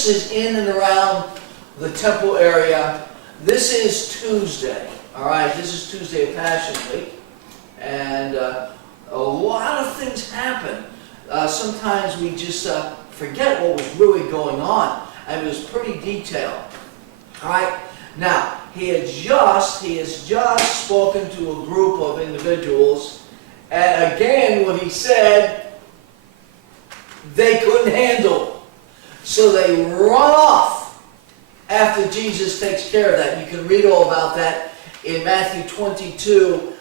Jesus is in and around the temple area. This is Tuesday. All right, this is Tuesday of Passion Week. And a lot of things happen. Sometimes we just forget what was really going on. And it was pretty detailed. All right. Now, he has just spoken to a group of individuals. And again, what he said, they couldn't handle. So they run off after Jesus takes care of that. You can read all about that in Matthew 22,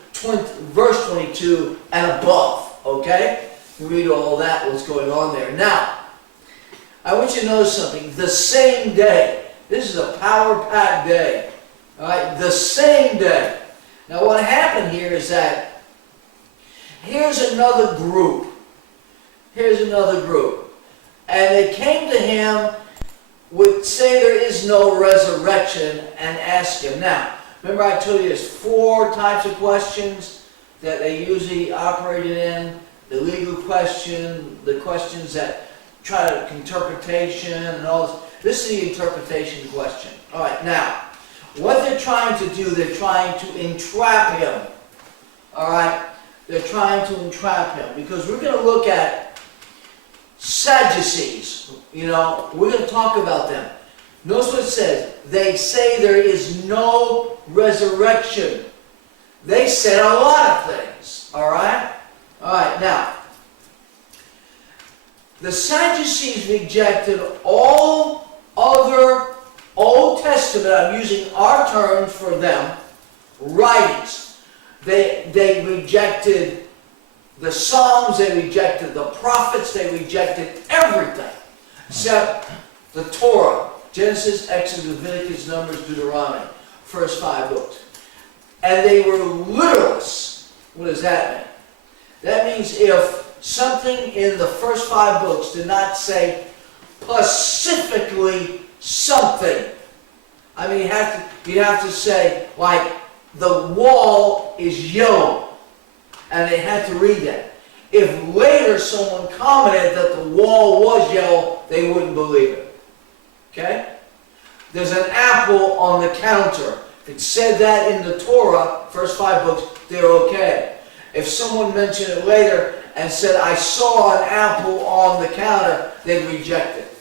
verse 22 and above. Okay? You read all that, what's going on there. Now, I want you to notice something. The same day. This is a power-packed day. All right? The same day. Now, what happened here is that here's another group. Here's another group. And they came to him, would say there is no resurrection, and ask him. Now, remember I told you there's 4 types of questions that they usually operated in. The legal question, the questions that try to interpretation, and all this. This is the interpretation question. All right, now, what they're trying to do, they're trying to entrap him. All right? They're trying to entrap him. Because we're going to look at Sadducees. You know, we're going to talk about them. Notice what it says. They say there is no resurrection. They said a lot of things. All right? All right, now, the Sadducees rejected all other Old Testament, I'm using our terms for them, writings. They rejected the Psalms, they rejected the prophets, they rejected everything except the Torah. Genesis, Exodus, Leviticus, Numbers, Deuteronomy. First 5 books. And they were literalists. What does that mean? That means if something in the first 5 books did not say specifically something. I mean, you'd have to say, like, the wall is yellow. And they had to read that. If later someone commented that the wall was yellow, they wouldn't believe it. Okay? There's an apple on the counter. If it said that in the Torah, first 5 books, they're okay. If someone mentioned it later and said, I saw an apple on the counter, they'd reject it.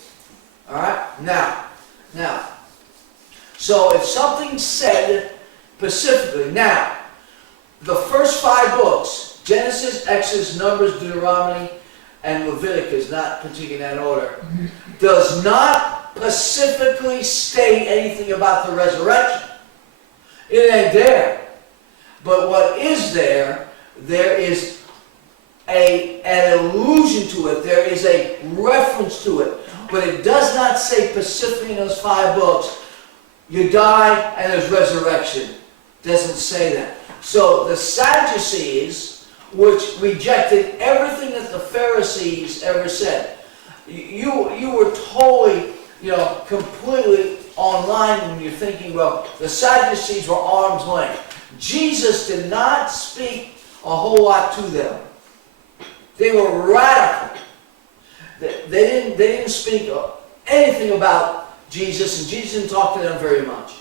Alright? Now, so if something said specifically, now, the first 5 books, Genesis, Exodus, Numbers, Deuteronomy, and Leviticus, not particularly in that order, does not specifically state anything about the resurrection. It ain't there. But what is there is an allusion to it. There is a reference to it. But it does not say specifically in those 5 books, you die and there's resurrection. It doesn't say that. So the Sadducees, which rejected everything that the Pharisees ever said, you were totally, completely online when you're thinking, well, the Sadducees were arm's length. Jesus did not speak a whole lot to them. They were radical. They didn't speak anything about Jesus, and Jesus didn't talk to them very much.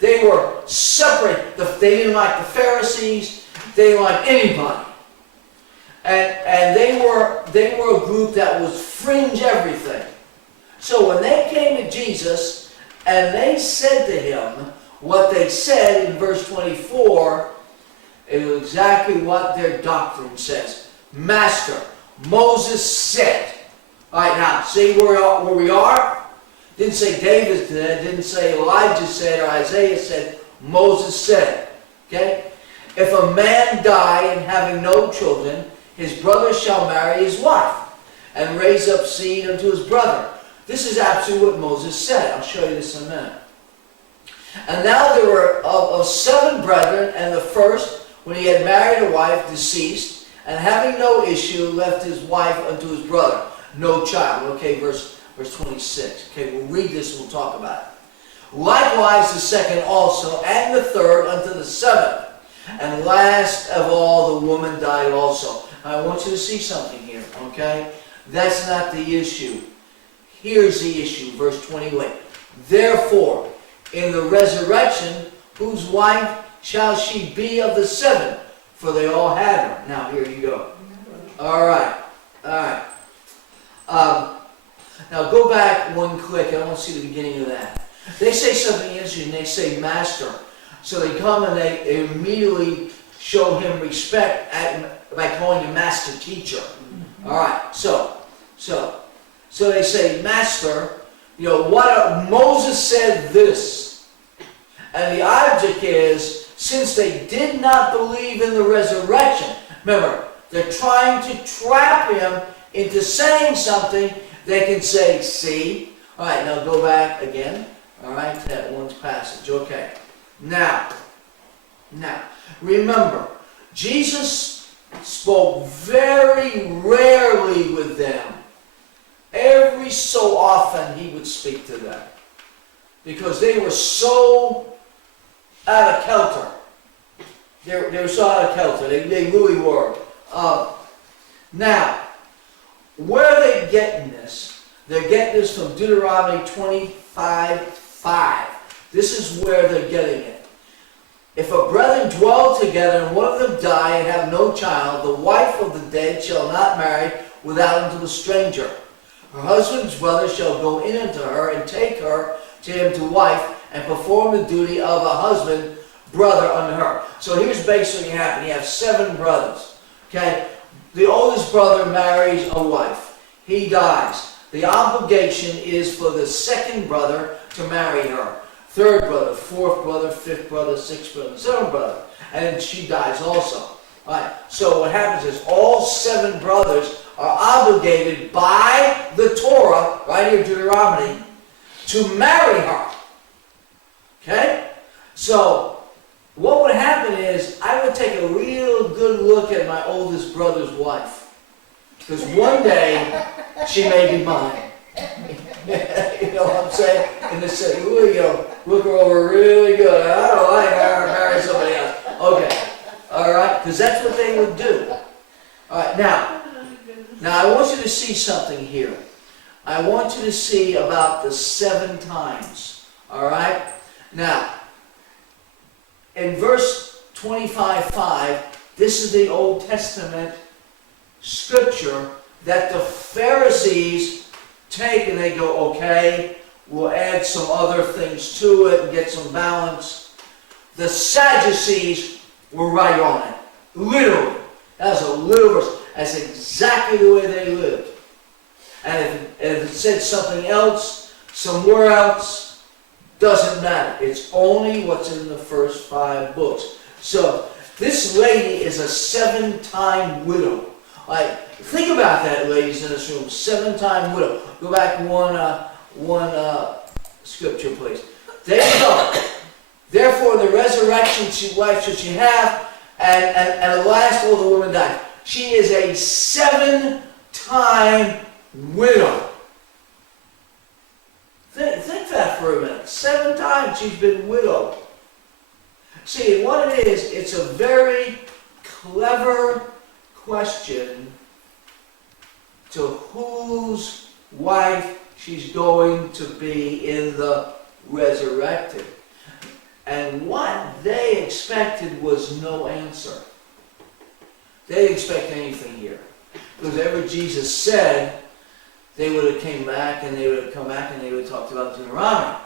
They were separate. They didn't like the Pharisees. They didn't like anybody. And they were a group that was fringe everything. So when they came to Jesus and they said to him what they said in verse 24, it was exactly what their doctrine says. Master, Moses said. All right, now, see where we are? Didn't say David said, didn't say Elijah said or Isaiah said, Moses said. Okay? If a man die and having no children, his brother shall marry his wife and raise up seed unto his brother. This is absolutely what Moses said. I'll show you this in a minute. And now there were of 7 brethren, and the first, when he had married a wife, deceased, and having no issue, left his wife unto his brother. No child. Okay, verse 26. Okay, we'll read this and we'll talk about it. Likewise the second also, and the third unto the 7th. And last of all, the woman died also. Now, I want you to see something here, okay? That's not the issue. here's the issue, verse 21. Therefore, in the resurrection, whose wife shall she be of the seven? For they all had her. Now, here you go. All right. Now, go back one click. I want to see the beginning of that. They say something interesting. They say master. So they come and they immediately show him respect by calling him master teacher. All right. So they say master. You know, Moses said this. And the object is, since they did not believe in the resurrection, remember, they're trying to trap him into saying something. They can say, see. All right, now go back again. All right, to that one passage. Okay. Now, remember, Jesus spoke very rarely with them. Every so often he would speak to them. Because they were so out of kilter. They were so out of kilter. They really were. Now, where are they getting this? They're getting this from Deuteronomy 25:5. This is where they're getting it. If a brethren dwell together and one of them die and have no child, the wife of the dead shall not marry without unto the stranger. Her husband's brother shall go in unto her and take her to him to wife and perform the duty of a husband, brother unto her. So here's basically what happened. You have 7 brothers. Okay? The oldest brother marries a wife. He dies. The obligation is for the second brother to marry her. Third brother, fourth brother, fifth brother, sixth brother, seventh brother. And then she dies also. All right. So what happens is all 7 brothers are obligated by the Torah, right here, Deuteronomy, to marry her. Okay? So, what would happen is, I would take a real good look at my oldest brother's wife. Because one day, she may be mine. You know what I'm saying? And they say, you know, look her over really good. I don't like her, marry somebody else. Okay. Alright? Because that's what they would do. Alright, now I want you to see something here. I want you to see about the 7 times. Alright? Now, in verse 25:5, this is the Old Testament scripture that the Pharisees take and they go, okay, we'll add some other things to it and get some balance. The Sadducees were right on it. Literally. That was a literal verse. That's exactly the way they lived. And if it said something else, somewhere else, doesn't matter. It's only what's in the first 5 books. So, this lady is a 7-time widow. Like, think about that, ladies in this room. 7-time widow. Go back one scripture, please. There you go. Therefore, the resurrection wife should she have, and at last all the women died. She is a 7-time widow. Think that for a minute. 7 times she's been widowed. See, what it is, it's a very clever question to whose wife she's going to be in the resurrected. And what they expected was no answer. They didn't expect anything here. Because whatever Jesus said, they would have came back and they would have come back and they would have talked about Deuteronomy.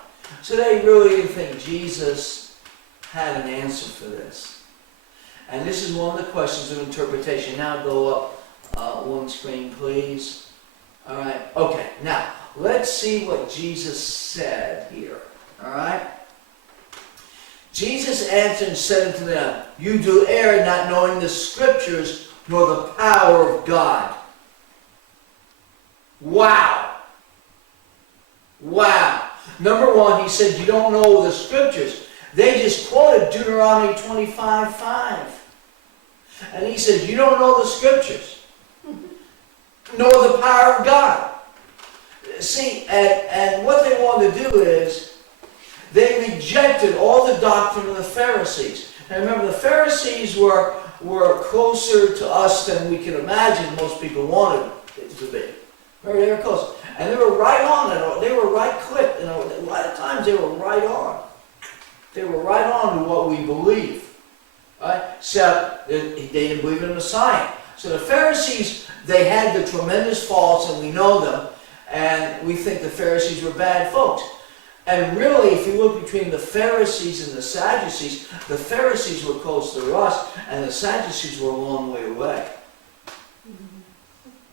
So they really didn't think Jesus had an answer for this. And this is one of the questions of interpretation. Now go up one screen, please. All right. Okay. Now, let's see what Jesus said here. All right. Jesus answered and said unto them, you do err, not knowing the Scriptures, nor the power of God. Wow. Wow. Number one, he said, you don't know the Scriptures. They just quoted Deuteronomy 25:5. And he said, you don't know the Scriptures, nor the power of God. See, and what they wanted to do is, they rejected all the doctrine of the Pharisees. And remember, the Pharisees were closer to us than we can imagine most people wanted it to be. Remember, they were close. And they were right on it. They were right clipped. A lot of times they were right on. They were right on to what we believe. Right? Except they didn't believe in the Messiah. So the Pharisees, they had the tremendous faults, and we know them. And we think the Pharisees were bad folks. And really, if you look between the Pharisees and the Sadducees, the Pharisees were closer to us, and the Sadducees were a long way away.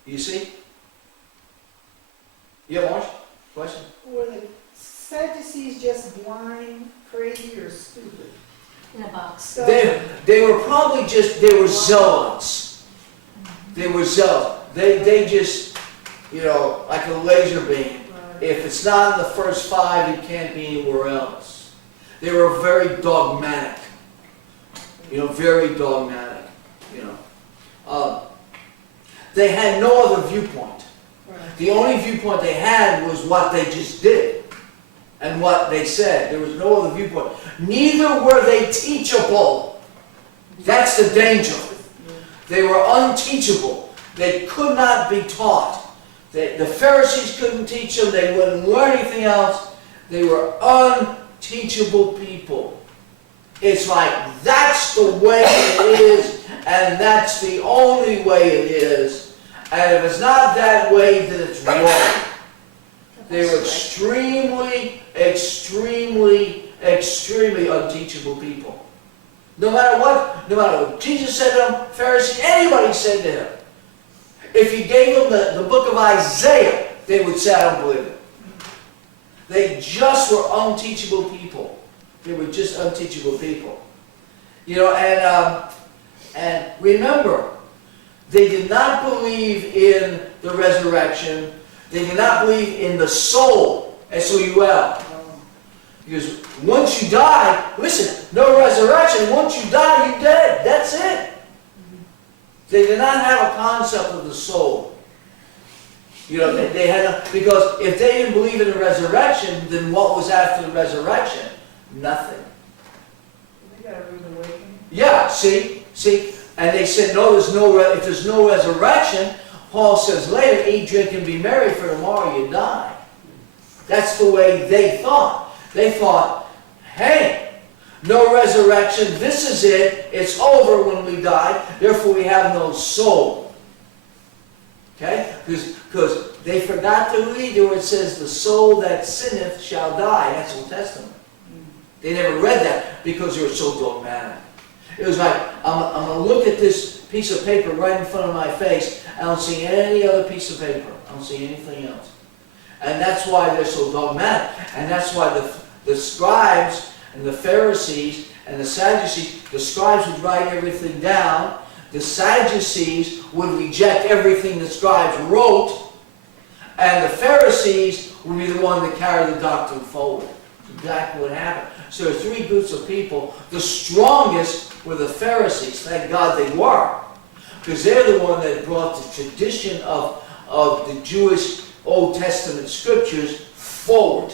You see? Yeah, Marsh? Question? Were the Sadducees just blind, crazy, or stupid? In a box. So, They were probably just, they were zealots. They were zealots. They just, like a laser beam. If it's not in the first 5, it can't be anywhere else. They were very dogmatic. Very dogmatic. They had no other viewpoint. The only viewpoint they had was what they just did and what they said. There was no other viewpoint. Neither were they teachable. That's the danger. They were unteachable. They could not be taught. The Pharisees couldn't teach them. They wouldn't learn anything else. They were unteachable people. It's like, that's the way it is, and that's the only way it is. And if it's not that way, then it's wrong. They were extremely, extremely, extremely unteachable people. No matter what Jesus said to them, Pharisees, anybody said to him. If you gave them the book of Isaiah, they would say, I don't believe it. They just were unteachable people. They were just unteachable people. And remember, they did not believe in the resurrection. They did not believe in the soul, S-O-U-L. Because once you die, listen, no resurrection. Once you die, you're dead. That's it. They did not have a concept of the soul. They had because if they didn't believe in the resurrection, then what was after the resurrection? Nothing. They got a rude awakening. Yeah, see? And they said, no, if there's no resurrection, Paul says later, eat, drink, and be merry, for tomorrow you die. That's the way they thought. They thought, hey, no resurrection, this is it, it's over when we die, therefore we have no soul. Okay? Because they forgot to read where it says, the soul that sinneth shall die. That's Old Testament. They never read that because they were so dogmatic. It was like, I'm going to look at this piece of paper right in front of my face, I don't see any other piece of paper. I don't see anything else. And that's why they're so dogmatic. And that's why the scribes and the Pharisees and the Sadducees, the scribes would write everything down. The Sadducees would reject everything the scribes wrote. And the Pharisees would be the one that carried the doctrine forward. That's exactly what happened. So there are 3 groups of people. The strongest were the Pharisees. Thank God they were. Because they're the one that brought the tradition of the Jewish Old Testament scriptures forward.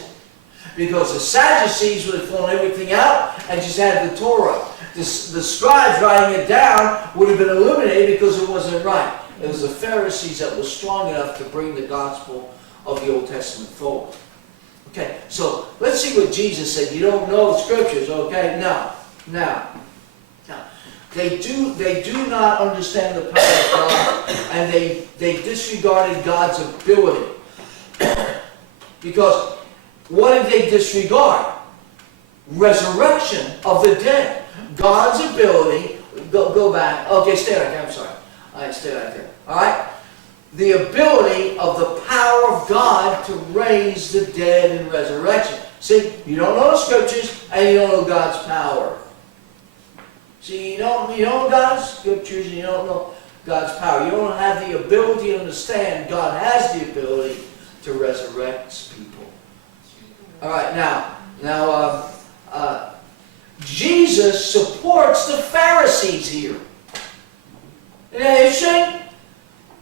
Because the Sadducees would have thrown everything out and just had the Torah. The scribes writing it down would have been eliminated because it wasn't right. It was the Pharisees that were strong enough to bring the gospel of the Old Testament forward. Okay, so let's see what Jesus said. You don't know the scriptures, okay? No. They do not understand the power of God, and they disregarded God's ability. Because what did they disregard? Resurrection of the dead. God's ability, go back. Okay, stay right there, I'm sorry. All right, stay right there. All right? The ability of the power of God to raise the dead in resurrection. See, you don't know the scriptures, and you don't know God's power. See, you don't know God's scriptures, and you don't know God's power. You don't have the ability to understand God has the ability to resurrect people. All right, now, Jesus supports the Pharisees here. Isn't that interesting?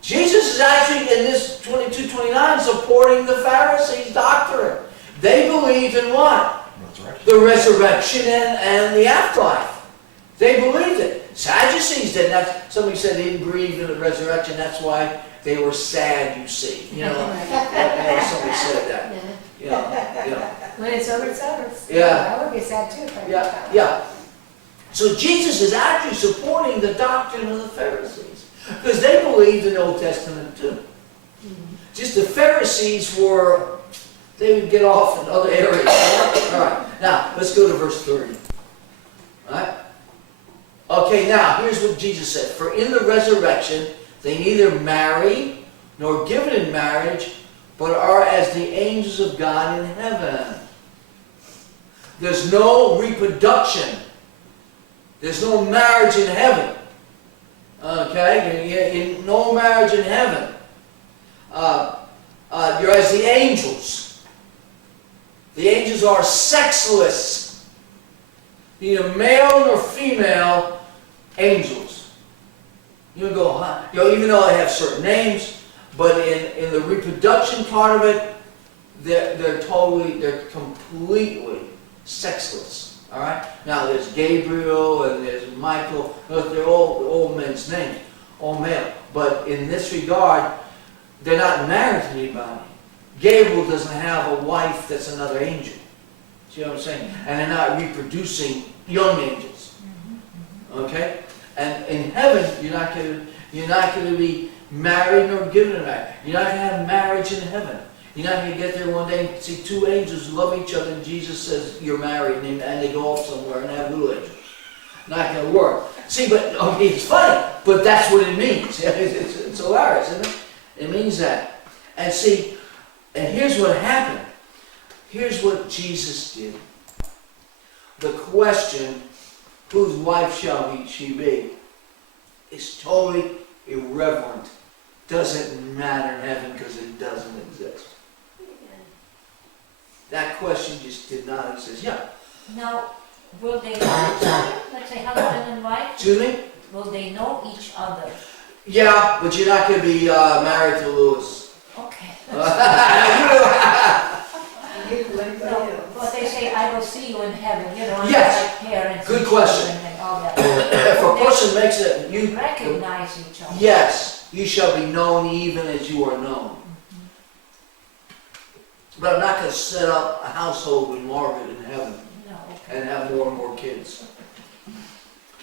Jesus is actually, in this 22-29, supporting the Pharisees' doctrine. They believed in what? The resurrection and the afterlife. They believed it. Sadducees didn't. Somebody said they didn't believe in the resurrection. That's why they were sad, you see. You know, somebody said that. Yeah. When it's over, it's over. Yeah. I would be sad too if I Yeah, yeah. So Jesus is actually supporting the doctrine of the Pharisees. Because they believed in the Old Testament too. Just the Pharisees they would get off in other areas. All right, now let's go to verse 30. All right? Okay, now here's what Jesus said. For in the resurrection, they neither marry nor given in marriage, but are as the angels of God in heaven. There's no reproduction. There's no marriage in heaven. Okay? No marriage in heaven. You're as the angels. The angels are sexless. Neither male nor female angels. You go, huh? Even though they have certain names, but in the reproduction part of it, they're completely sexless. All right. Now there's Gabriel and there's Michael. They're all men's names, all male. But in this regard, they're not married to anybody. Gabriel doesn't have a wife that's another angel. See what I'm saying? And they're not reproducing young angels. Okay. And in heaven, you're not going to be married nor given in marriage. You're not going to have marriage in heaven. You're not going to get there one day and see two angels love each other and Jesus says you're married and they go off somewhere and have little angels. Not going to work. See, but okay, it's funny, but that's what it means. It's hilarious, isn't it? It means that. And see, and here's what happened. Here's what Jesus did. The question, whose wife shall she be, is totally irreverent. Doesn't matter in heaven because it doesn't exist. That question just did not exist. Yeah. Now, will they know each other? Let's say husband and wife. Excuse me? Will they know each other? Yeah, but you're not going to be married to Lewis. Okay. No, But they say, I will see you in heaven, you know, Yes. like parents. Good and question. children and all that. If a person makes it, You recognize each other. yes, you shall be known even as you are known. But I'm not going to set up a household with Margaret in heaven No, okay. and have more and more kids.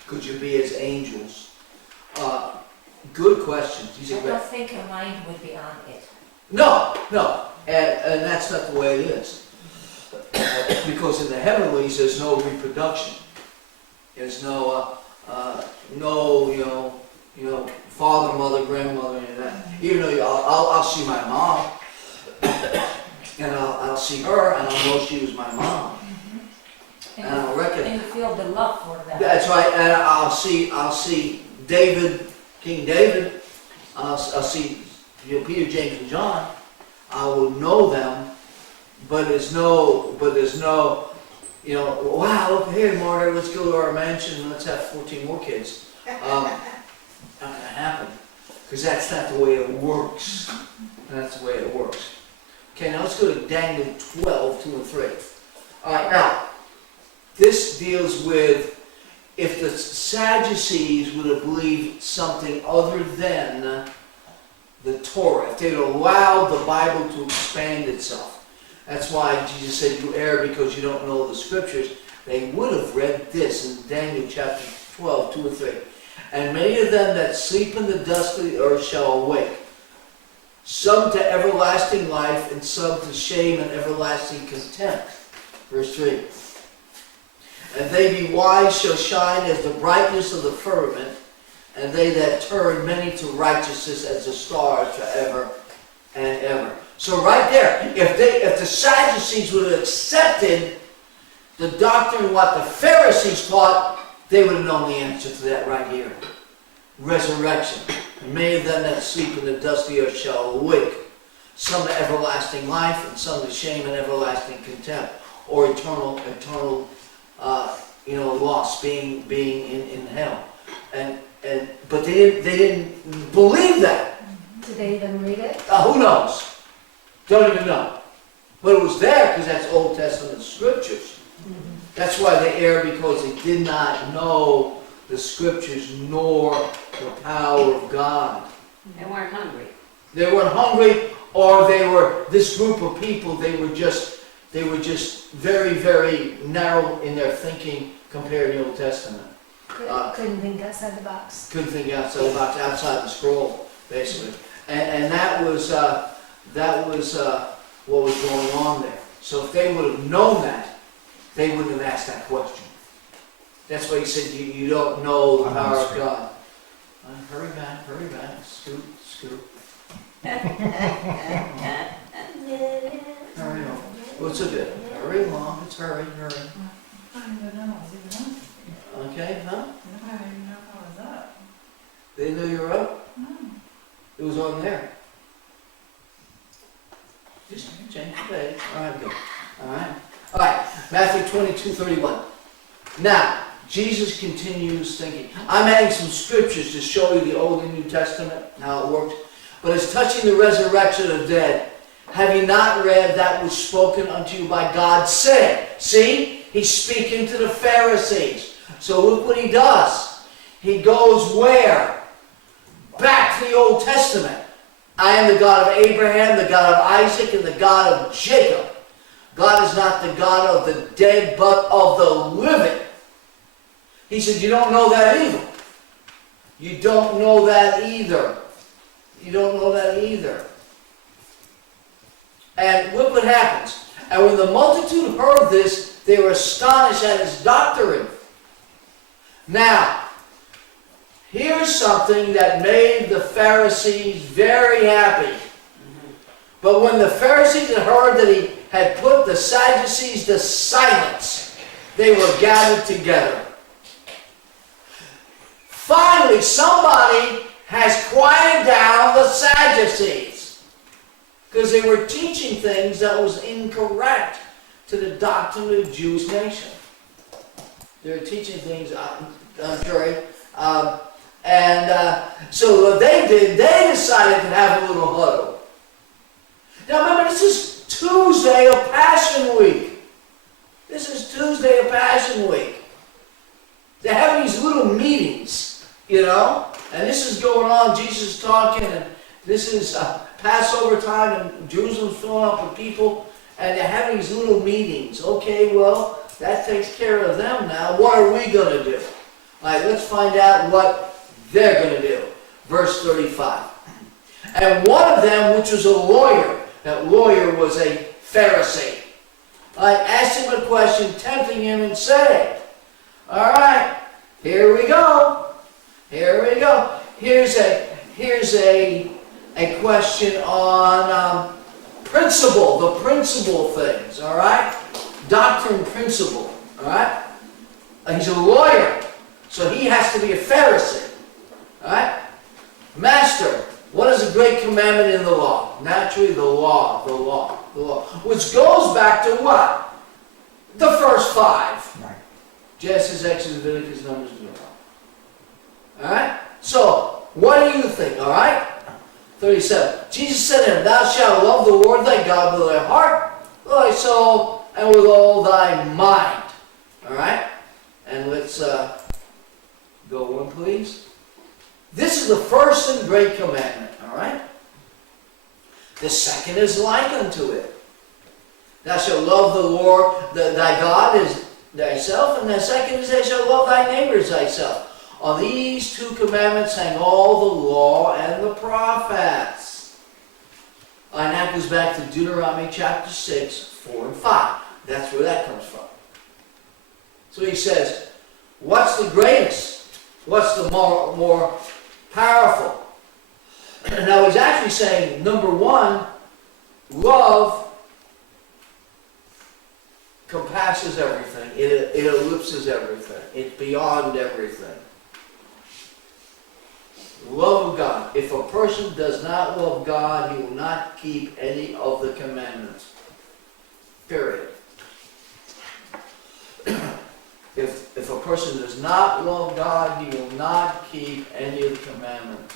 Could you be as angels? Good questions. These I are great. don't think your mind would be on it. No, and that's not the way it is. Because in the heavenlies, there's no reproduction. There's no, father, mother, grandmother, any of that. Even though I'll see my mom, and I'll see her, and I'll know she was my mom, and I'll reckon. And you feel the love for them. That's right, and I'll see David, King David. I'll see Peter, James, and John. I will know them, but there's no, wow, look here, Margaret, let's go to our mansion and let's have 14 more kids. Not gonna happen, because that's not the way it works. That's the way it works. Okay, now let's go to Daniel 12, 2 and 3. All right, now, this deals with if the Sadducees would have believed something other than the Torah, if they'd allowed the Bible to expand itself. That's why Jesus said you err because you don't know the scriptures. They would have read this in Daniel chapter 12, 2 and 3. And many of them that sleep in the dust of the earth shall awake, some to everlasting life and some to shame and everlasting contempt. Verse 3. And they be wise shall shine as the brightness of the firmament, and they that turn many to righteousness as the stars forever and ever. So right there, if the Sadducees would have accepted the doctrine of what the Pharisees taught, they would have known the answer to that right here. Resurrection. And many of them that sleep in the dust of the earth shall awake, some to everlasting life, and some to shame and everlasting contempt, or eternal loss, being in hell. But they didn't believe that. Did they even read it? Who knows? Don't even know. But it was there because that's Old Testament scriptures. That's why they erred, because they did not know the scriptures nor the power of God. They weren't hungry. They weren't hungry, or they were, this group of people, they were just very, very narrow in their thinking compared to the Old Testament. Couldn't think outside the box. Couldn't think outside the box, outside the scroll, basically. And that was what was going on there. So if they would have known that, they wouldn't have asked that question. That's why he said you don't know the power of God. Hurry back, scoot. Hurry on. What's it good? Hurry along, it's hurry. I don't even know I was even on. Okay, huh? I don't even know if I was up. They knew you were up? No. It was on there. Just change the page. Alright, good. Alright, Matthew 22:31. Now, Jesus continues thinking. I'm adding some scriptures to show you the Old and New Testament, how it works. But as touching the resurrection of the dead, have you not read that which spoken unto you by God said? See? He's speaking to the Pharisees. So look what he does. He goes where? Back to the Old Testament. I am the God of Abraham, the God of Isaac, and the God of Jacob. God is not the God of the dead, but of the living. He said, you don't know that either. You don't know that either. You don't know that either. And look what happens. And when the multitude heard this, they were astonished at his doctrine. Now, here's something that made the Pharisees very happy. But when the Pharisees had heard that he had put the Sadducees to silence, they were gathered together. Finally, somebody has quieted down the Sadducees, because they were teaching things that was incorrect to the doctrine of the Jewish nation. They were teaching things contrary. So what they did, they decided to have a little huddle. Now remember, this is Tuesday of Passion Week. This is Tuesday of Passion Week. They're having these little meetings, you know, and this is going on. Jesus is talking, and this is Passover time, and Jerusalem's filling up with people, and they're having these little meetings. Okay, well, that takes care of them now. What are we going to do? All right, let's find out what they're going to do. Verse 35. And one of them, which was a lawyer, that lawyer was a Pharisee, asked him a question, tempting him and saying, all right, here we go. Here's a question on principle, the principle things, all right? Doctrine principle, all right? He's a lawyer, so he has to be a Pharisee, all right? Master, what is the great commandment in the law? Naturally, the law. Which goes back to what? The first 5. Right. Genesis, Exodus, Leviticus, Numbers, Deuteronomy. All right? So, what do you think? All right? 37. Jesus said to him, thou shalt love the Lord thy God with thy heart, with thy soul, and with all thy mind. All right? And let's go one, please. This is the first and great commandment. All right? The second is like unto it. Thou shalt love the Lord thy God as thyself, and the second is thou shalt love thy neighbor as thyself. On these 2 commandments hang all the law and the prophets. And that goes back to Deuteronomy chapter 6, 4 and 5. That's where that comes from. So he says, what's the greatest? What's the more powerful? Now he's actually saying, number 1, love compasses everything. It ellipses everything. It's beyond everything. Love of God. If a person does not love God, he will not keep any of the commandments. Period. If a person does not love God, he will not keep any of the commandments.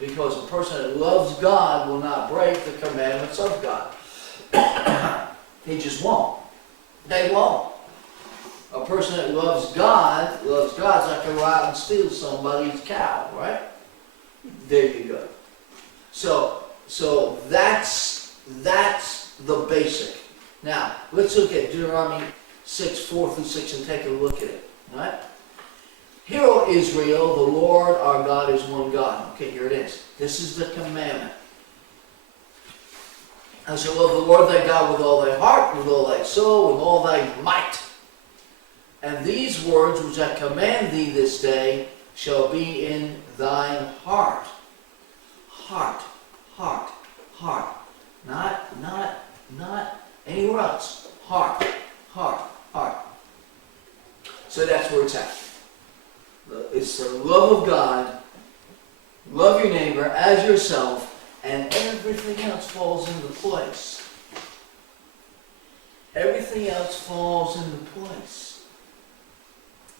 Because a person that loves God will not break the commandments of God. He just won't. They won't. A person that loves God's not going to go out and steal somebody's cow, right? There you go. So that's the basic. Now, let's look at Deuteronomy 6:4-6 and take a look at it. All right? Hear, O Israel, the Lord our God is one God. Okay, here it is. This is the commandment. Thou shalt love the Lord thy God with all thy heart, with all thy soul, with all thy might. And these words which I command thee this day shall be in thine heart. Heart, heart, heart. Not anywhere else. Heart, heart, heart. So that's where it's at. It's the love of God, love your neighbor as yourself, and everything else falls into place. Everything else falls into place.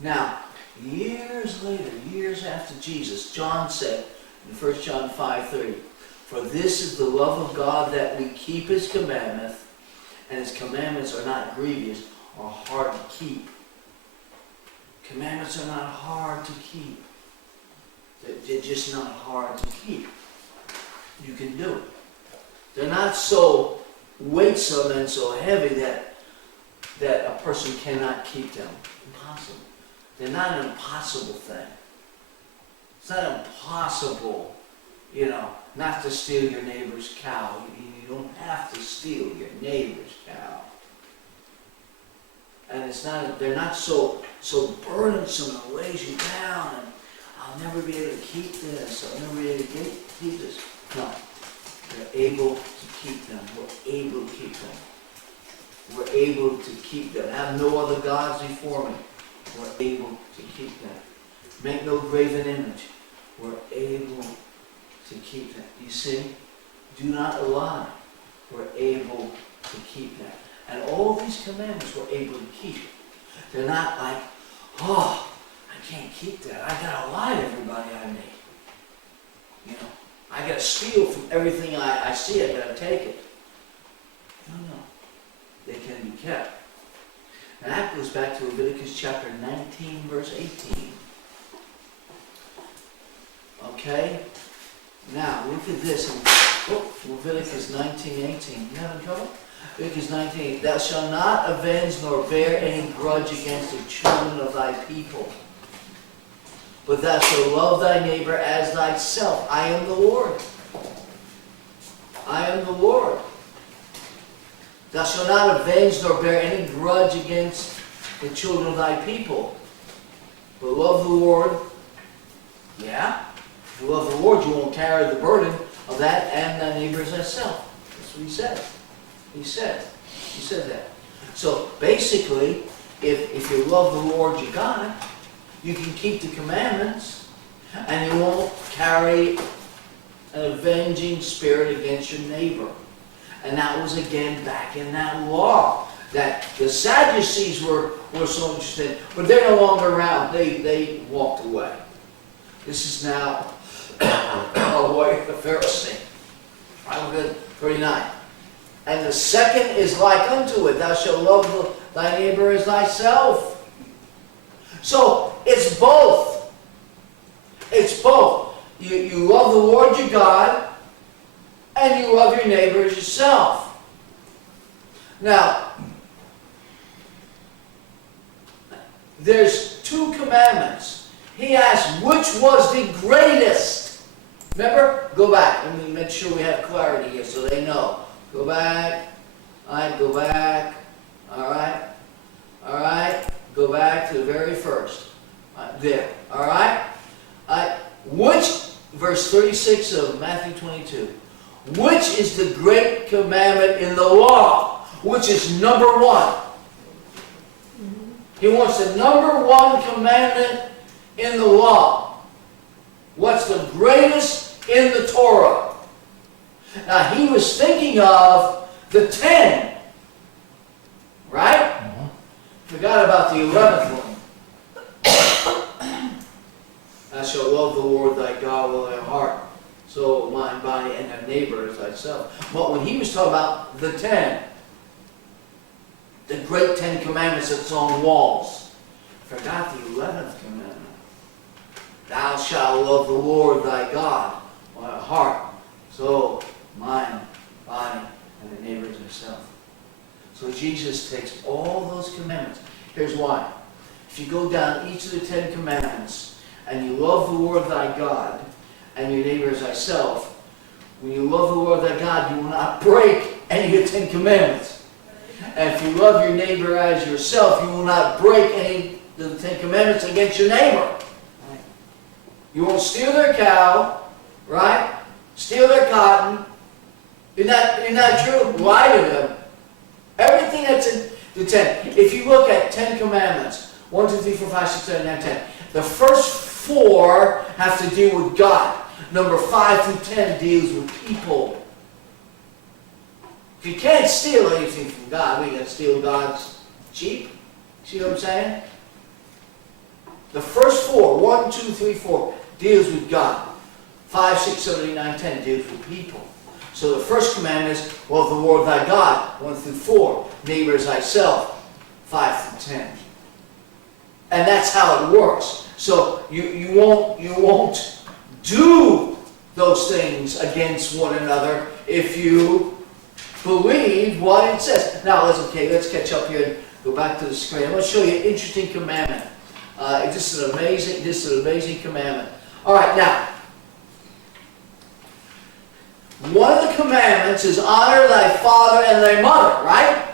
Now, years later, years after Jesus, John said in 1 John 5:30, for this is the love of God, that we keep his commandments, and his commandments are not grievous or hard to keep. Commandments are not hard to keep. They're just not hard to keep. You can do it. They're not so weightsome and so heavy that a person cannot keep them. Impossible. They're not an impossible thing. It's not impossible, not to steal your neighbor's cow. You don't have to steal your neighbor's cow. And they're not so burdensome and weighs you down, and I'll never be able to keep this, I'll never be able to keep this. No. We're able to keep them. We're able to keep them. We're able to keep them. Have no other gods before me. We're able to keep them. Make no graven image. We're able to keep them. You see? Do not lie. We're able to keep them. And all these commandments we're able to keep. They're not like, oh, I can't keep that. I gotta lie to everybody I meet. I gotta steal from everything I see. I gotta take it. No. They can be kept. And that goes back to Leviticus chapter 19, verse 18. Okay? Now, look at this. Leviticus 19:18. You having trouble? Leviticus 19:18. Thou shalt not avenge nor bear any grudge against the children of thy people, but thou shalt love thy neighbor as thyself. I am the Lord. I am the Lord. Thou shalt not avenge nor bear any grudge against the children of thy people, but love the Lord. Yeah? If you love the Lord, you won't carry the burden of that and thy neighbor as thyself. That's what he said. He said that. So basically, if you love the Lord your God, you can keep the commandments, and you won't carry an avenging spirit against your neighbor. And that was again back in that law that the Sadducees were so interested, but they're no longer around. They walked away. This is now a way of the Pharisee. 39. And the second is like unto it. Thou shalt love thy neighbor as thyself. So it's both. It's both. You love the Lord your God, and you love your neighbor as yourself. Now, there's two commandments. He asked, which was the greatest? Remember? Go back. Let me make sure we have clarity here so they know. Go back. All right, go back. All right. All right. Go back to the very first. There. All right. Which, verse 36 of Matthew 22, which is the great commandment in the law? Which is number one? He wants the number one commandment in the law. What's the greatest in the Torah? Now, he was thinking of the 10. Right? Forgot about the 11th one. Thou shalt love the Lord thy God with all thy heart, soul, mind, body, and thy neighbor as thyself. But when he was talking about the 10, the great 10 commandments that's on walls, forgot the 11th commandment. Thou shalt love the Lord thy God with thy heart, soul, mind, body, and the neighbor as himself. So Jesus takes all those commandments. Here's why. If you go down each of the 10 commandments, and you love the Lord thy God, and your neighbor as thyself, when you love the Lord thy God, you will not break any of the 10 commandments. And if you love your neighbor as yourself, you will not break any of the 10 commandments against your neighbor. You won't steal their cow, right? Steal their cotton. Isn't that true? Lie to them. Everything that's in the 10. If you look at 10 commandments, 1, 2, 3, 4, 5, 6, 7, 8, 9, 10. The first 4 have to deal with God. Number 5 through 10 deals with people. If you can't steal anything from God, we can steal God's sheep. See what I'm saying? The first 4, 1, 2, 3, 4, deals with God. 5, 6, 7, 8, 9, 10 deals with people. So the first commandment is, love the Lord thy God, 1 through 4. Neighbor as thyself, 5 through 10. And that's how it works. So you won't do those things against one another if you believe what it says. Now, let's catch up here and go back to the screen. I'm going to show you an interesting commandment. This is an amazing commandment. All right, now, one of the commandments is honor thy father and thy mother, right?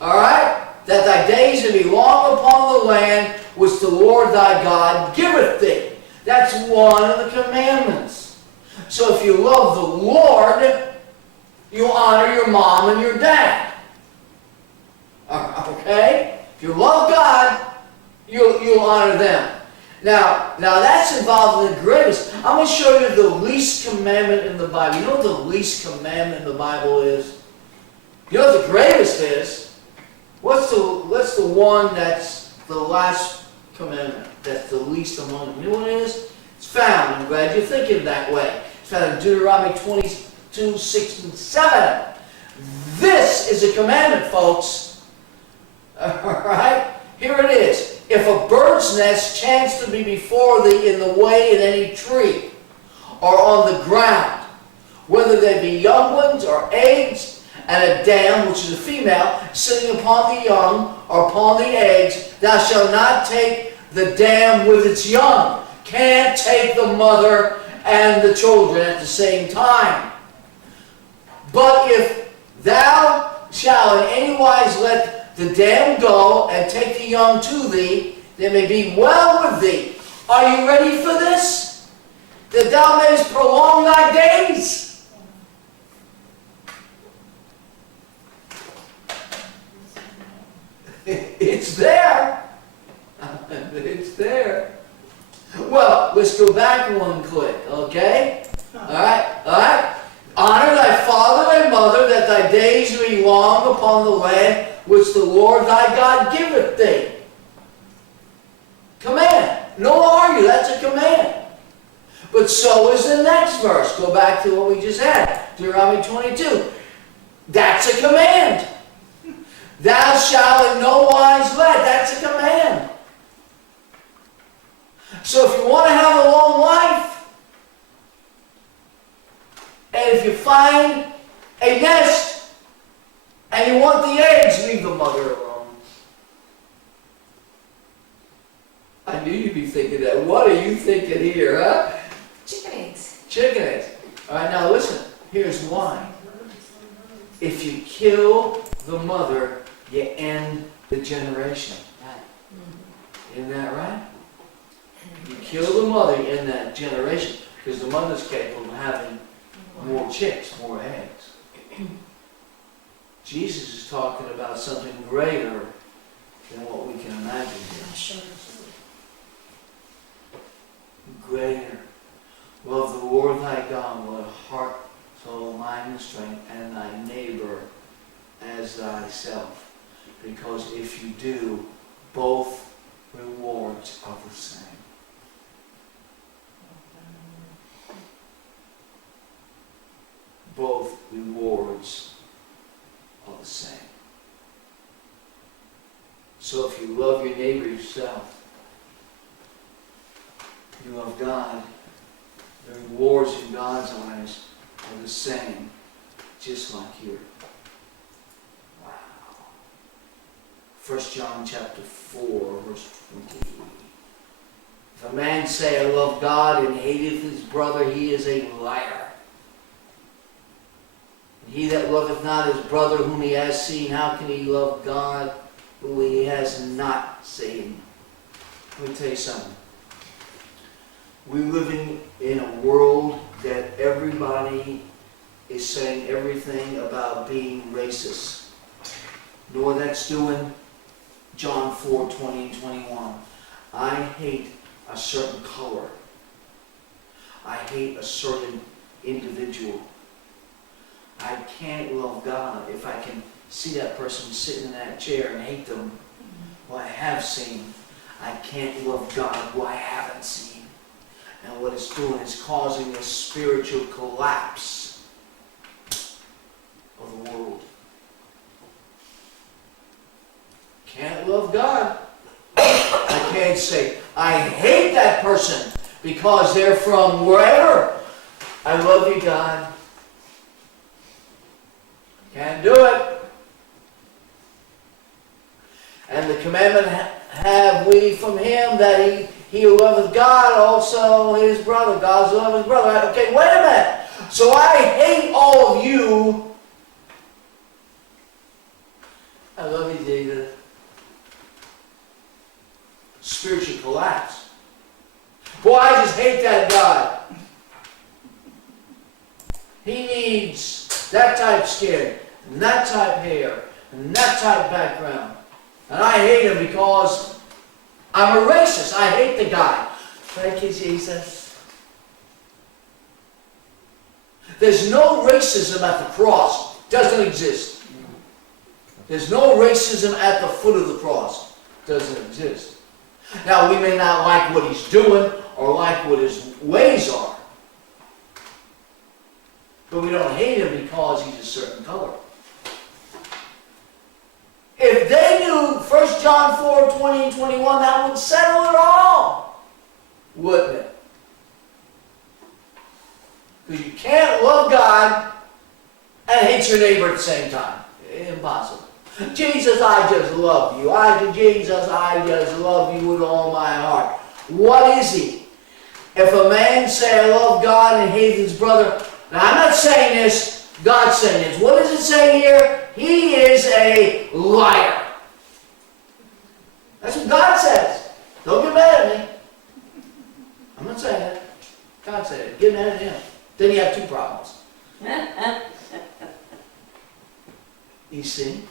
All right? That thy days may be long upon the land which the Lord thy God giveth thee. That's one of the commandments. So if you love the Lord, you honor your mom and your dad. Okay? If you love God, you'll honor them. Now that's involved in the greatest. I'm going to show you the least commandment in the Bible. You know what the least commandment in the Bible is? You know what the greatest is? What's the one that's the last commandment? That's the least among them. You know what it is? It's found. I'm glad you're thinking that way. It's found in Deuteronomy 22, 6, and 7. This is a commandment, folks. Alright? Here it is. If a bird's nest chance to be before thee in the way in any tree, or on the ground, whether they be young ones or eggs, and a dam, which is a female, sitting upon the young or upon the eggs, thou shalt not take the dam with its young. Can't take the mother and the children at the same time. But if thou shalt in any wise let the dam go and take the young to thee, they may be well with thee. Are you ready for this? That thou mayest prolong thy days. It's there. It's there. Well, let's go back one click, okay? Alright? Honor thy father and mother, that thy days may be long upon the land which the Lord thy God giveth thee. Command. No argue, that's a command. But so is the next verse. Go back to what we just had. Deuteronomy 22. That's a command. Thou shalt in no wise let. That's a command. So if you want to have a long life, and if you find a nest, and you want the eggs, leave the mother alone. I knew you'd be thinking that. What are you thinking here, huh? Chicken eggs. Chicken eggs. All right, now listen. Here's why. If you kill the mother, you end the generation. Isn't that right? You kill the mother, you end that generation, because the mother's capable of having more chicks, more eggs. Jesus is talking about something greater than what we can imagine here. Greater. Love the Lord thy God with heart, soul, mind, and strength, and thy neighbor as thyself. Because if you do, both rewards are the same. Both rewards are the same. So if you love your neighbor yourself, you love God, the rewards in God's eyes are the same, just like here. Wow. 1 John chapter 4, verse 20. If a man say, I love God, and hateth his brother, he is a liar. And he that loveth not his brother whom he has seen, how can he love God whom he has not seen? Let me tell you something. We're living in a world that everybody is saying everything about being racist. You know what that's doing? John 4, 20 and 21. I hate a certain color. I hate a certain individual. I can't love God if I can see that person sitting in that chair and hate them who I have seen. I can't love God who I haven't seen. And what it's doing is causing a spiritual collapse of the world. Can't love God. I can't say, I hate that person because they're from wherever. I love you, God. Can't do it. And the commandment have we from him that he who loveth God also his brother. God's love his brother. Okay, wait a minute. So I hate all of you. I love you, Jesus. Spiritual collapse. Boy, I just hate that God. He needs that type skin, and that type hair, and that type background. And I hate him because I'm a racist. I hate the guy. Thank you, Jesus. There's no racism at the cross. It doesn't exist. There's no racism at the foot of the cross. It doesn't exist. Now, we may not like what he's doing or like what his ways are. But we don't hate him because he's a certain color. If they knew 1 John 4, 20 and 21, that would settle it all. Wouldn't it? Because you can't love God and hate your neighbor at the same time. Impossible. Jesus, I just love you. Jesus, I just love you with all my heart. What is he? If a man say, I love God and hate his brother. Now, I'm not saying this. God's saying this. What does it say here? He is a liar. That's what God says. Don't get mad at me. I'm not saying it. God said it. Get mad at him. Then you have two problems. You see?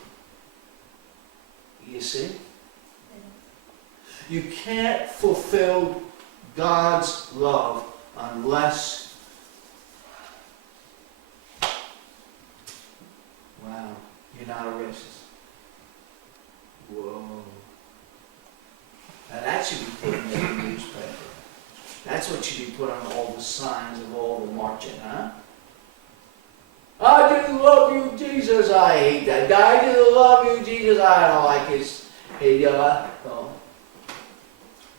You see? You can't fulfill God's love unless, wow, you're not a racist. Whoa. Now that should be put in the newspaper. That's what should be put on all the signs of all the marching, huh? I just love you, Jesus. I hate that guy. I just love you, Jesus. I don't like his. Hey, oh.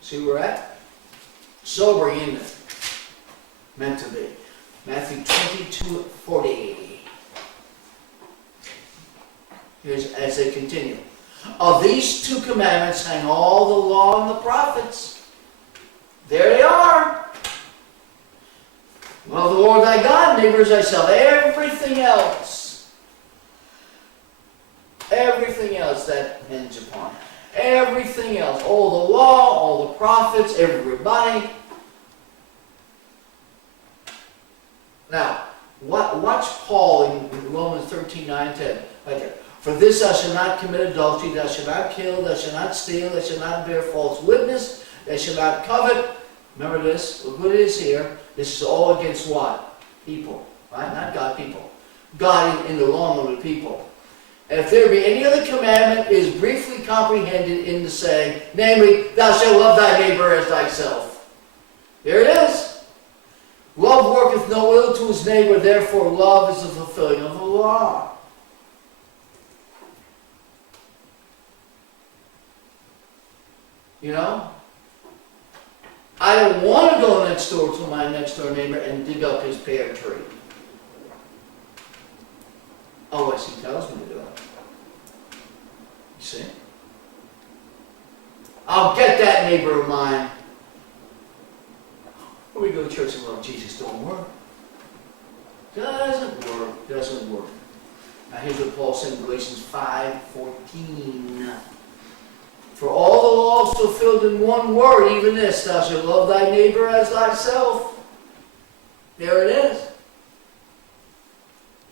See where we're at? Sobering, isn't it? Meant to be. Matthew 22:40. Here's as they continue. Of these two commandments hang all the law and the prophets. There they are. Love the Lord thy God, neighbor as thyself. Everything else that hinge upon. Everything else. All the law, all the prophets, everybody. Now, watch Paul in Romans 13, 9, 10. Right there. For this thou shalt not commit adultery, thou shalt not kill, thou shalt not steal, thou shalt not bear false witness, thou shalt not covet. Remember this? Look what it is here. This is all against what? People. Right? Not God, people. God in the long run with people. And if there be any other commandment, it is briefly comprehended in the saying, namely, thou shalt love thy neighbor as thyself. There it is. Love worketh no ill to his neighbor, therefore love is the fulfilling of the law. You know? I don't want to go next door to my next door neighbor and dig up his pear tree. rejoice. He tells me to do it. You see? I'll get that neighbor of mine. When we go to church and love Jesus, don't work. Doesn't work. Doesn't work. Now here's what Paul said in Galatians 5:14. For all the law is fulfilled in one word, even this, thou shalt love thy neighbor as thyself. There it is.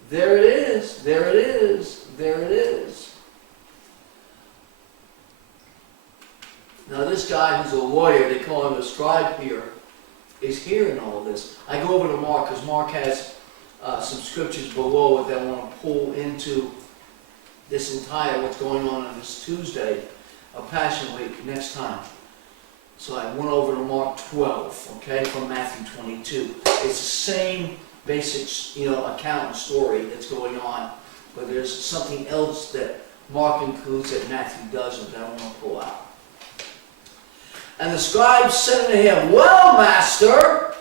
There it is. There it is. There it is. Now this guy who's a lawyer, they call him a scribe here, is hearing all this. I go over to Mark because Mark has some scriptures below it that I want to pull into this entire what's going on this Tuesday of Passion Week next time. So I went over to Mark 12, okay, from Matthew 22. It's the same basic, account and story that's going on, but there's something else that Mark includes that Matthew doesn't that I want to pull out. And the scribe said unto him, Well, master,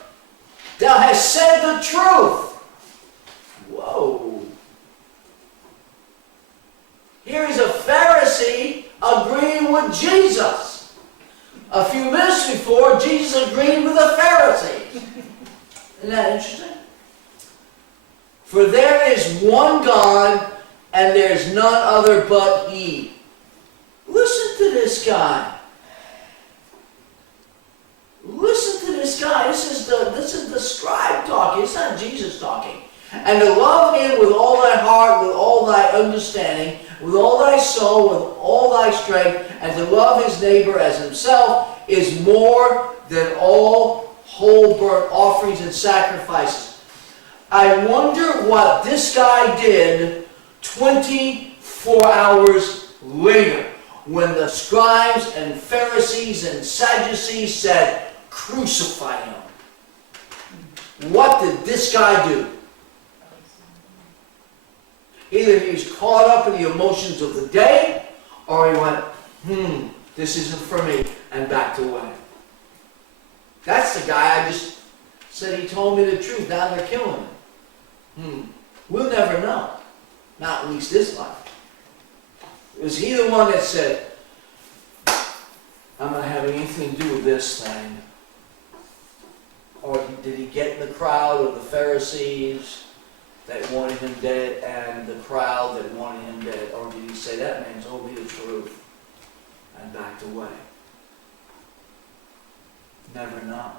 thou hast said the truth. Whoa. Here is a Pharisee agreeing with Jesus. A few minutes before, Jesus agreed with a Pharisee. Isn't that interesting? For there is one God, and there is none other but He. Listen to this guy. Listen to this guy. This is the scribe talking. It's not Jesus talking. And to love Him with all thy heart, with all thy understanding, with all thy soul, with all thy strength, and to love his neighbor as himself is more than all whole burnt offerings and sacrifices. I wonder what this guy did 24 hours later when the scribes and Pharisees and Sadducees said, Crucify him. What did this guy do? Either he was caught up in the emotions of the day, or he went, this isn't for me, and backed away. That's the guy I just said he told me the truth. Now they're killing him. We'll never know. Not at least this life. Was he the one that said, I'm not having anything to do with this thing? Or did he get in the crowd of the Pharisees that wanted him dead and the crowd that wanted him dead? Or did he say, that man told me the truth and backed away? Never know.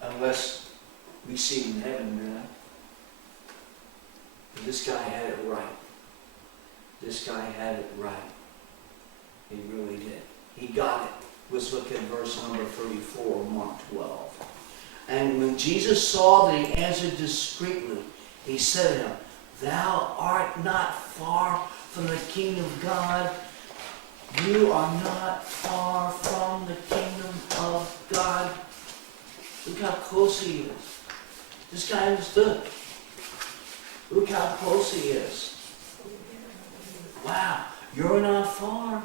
Unless we see in heaven, you know. This guy had it right. This guy had it right. He really did. He got it. Let's look at verse number 34 of Mark 12. And when Jesus saw that he answered discreetly, he said to him, Thou art not far from the kingdom of God. You are not far from the kingdom of God. Look how close he is. This guy understood. Look how close he is. Wow, you're not far.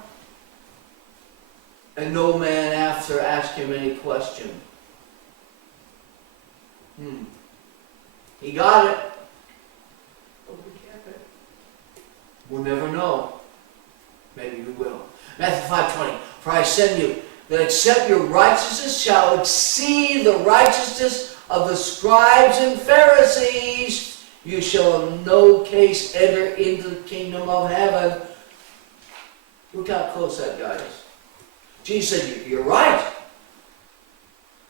And no man after asked him any question. He got it. We'll never know. Maybe we will. Matthew 5:20. For I said to you, that except your righteousness shall exceed the righteousness of the scribes and Pharisees, you shall in no case enter into the kingdom of heaven. Look how close that guy is. Jesus said, you're right.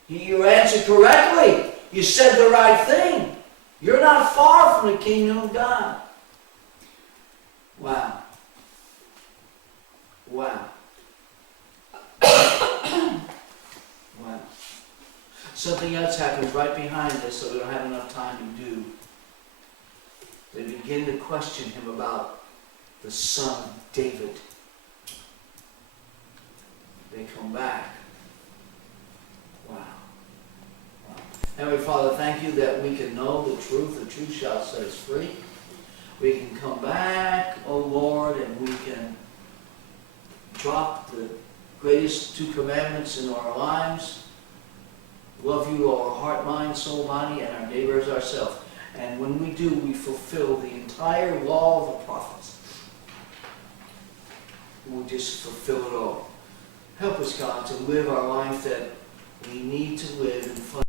You answered correctly. You said the right thing. You're not far from the kingdom of God. Wow. Wow. Wow. Something else happens right behind this that we don't have enough time to do. They begin to question him about the son of David. They come back. Wow. Wow. Heavenly Father, thank you that we can know the truth shall set us free. We can come back, oh Lord, and we can drop the greatest two commandments in our lives. Love you, our heart, mind, soul, body, and our neighbor as ourselves. And when we do, we fulfill the entire law of the prophets. We'll just fulfill it all. Help us, God, to live our life that we need to live in front